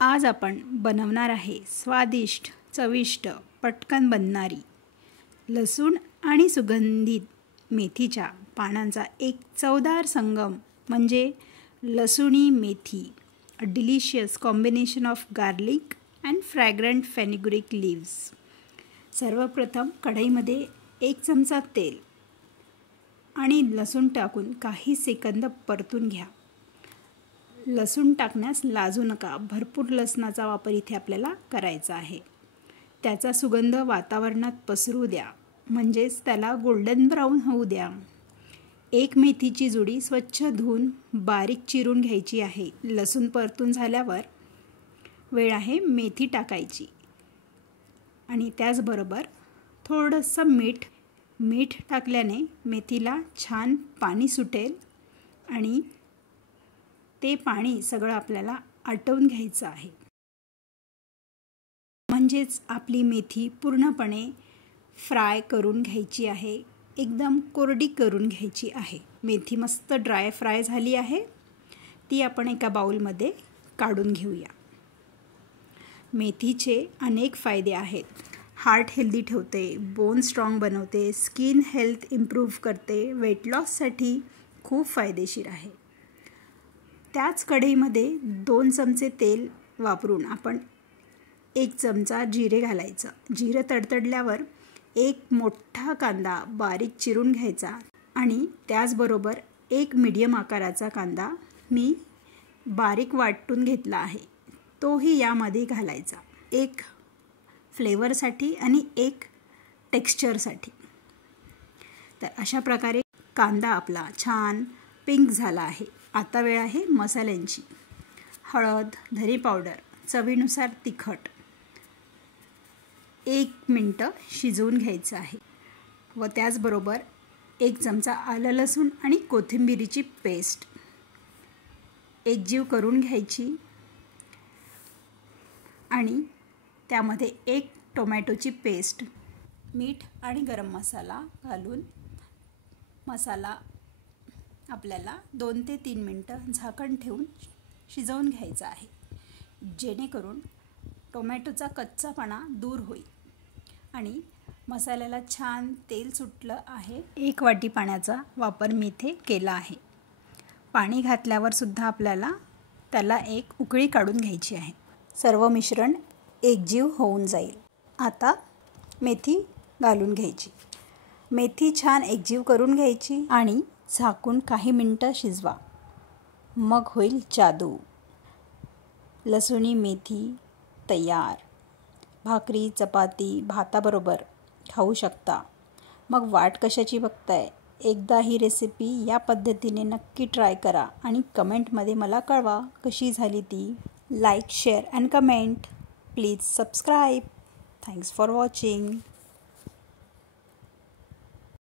आज आपण बनवणार आहे स्वादिष्ट, चविष्ट, पटकन बनणारी लसूण आणि सुगंधित मेथीच्या पानांचा एक चवदार संगम म्हणजे लसूणी मेथी. A delicious combination of garlic and fragrant fenugreek leaves. सर्वप्रथम कढईमध्ये 1 चमचा तेल आणि लसूण टाकून काही सेकंद परतून घ्या. लसूण टाकण्यास लाजू नका. भरपूर लसणाचा वापर इथे आपल्याला करायचा आहे. त्याचा सुगंध वातावरणात पसरू द्या, म्हणजेच त्याला गोल्डन ब्राऊन होऊ द्या. एक मेथीची जुडी स्वच्छ धुवून बारीक चिरून घ्यायची आहे. लसूण परतून झाल्यावर वेळ आहे मेथी टाकायची आणि त्याचबरोबर थोडंसं मीठ टाकल्याने मेथीला छान पाणी सुटेल आणि ते पाणी सगळं आपल्याला आटवून घ्यायचं आहे. म्हणजेच आपली मेथी पूर्णपणे फ्राय करून घ्यायची आहे. एकदम कोरडी करून घ्यायची आहे. मेथी मस्त ड्राय फ्राय झाली आहे. ती आपण एका बाउलमध्ये काढून घेऊया. मेथीचे अनेक फायदे आहेत. हार्ट हेल्दी ठेवते, बोन स्ट्रॉंग बनवते, स्किन हेल्थ इम्प्रूव्ह करते, वेट लॉससाठी खूप फायदेशीर आहे. त्याच कढईमध्ये 2 चमचे तेल वापरून आपण 1 चमचा जिरे घालायचं. जिरे तडतडल्यावर 1 मोठा कांदा बारीक चिरून घ्यायचा आणि त्याचबरोबर 1 मीडियम आकाराचा कांदा मी बारीक वाटून घेतला आहे, तोही यामध्ये घालायचा. 1 फ्लेवरसाठी आणि 1 टेक्स्चरसाठी. तर अशा प्रकारे कांदा आपला छान पिंक झाला आहे. आता वेळ आहे मसाल्यांची. हळद, धने पावडर, चवीनुसार तिखट 1 मिनिटं शिजवून घ्यायचं आहे व त्याचबरोबर 1 चमचा आलं लसूण आणि कोथिंबिरीची पेस्ट एकजीव करून घ्यायची आणि त्यामध्ये 1 टोमॅटोची पेस्ट, मीठ आणि गरम मसाला घालून मसाला आपल्याला 2 ते 3 मिनिटं झाकण ठेवून शिजवून घ्यायचा आहे, जेणेकरून टोमॅटोचा कच्चापणा दूर होईल आणि मसाल्याला छान तेल सुटलं आहे. 1 वाटी पाण्याचा वापर मी इथे केला आहे. पाणी घातल्यावर सुद्धा आपल्याला त्याला 1 उकळी काढून घ्यायची आहे. सर्व मिश्रण एकजीव होऊन जाईल. आता मेथी घालून घ्यायची. मेथी छान एकजीव करून घ्यायची आणि झाकून काही मिनिटं शिजवा. मग होईल जादू. लसूणी मेथी तयार. भाकरी, चपाती, भाताबरोबर खाऊ शकता. मग वाट कशाची बघताय? एकदा ही रेसिपी या पद्धतीने नक्की ट्राय करा आणि कमेंटमध्ये मला कळवा कशी झाली ती. Like, share and comment. Please subscribe. Thanks for watching.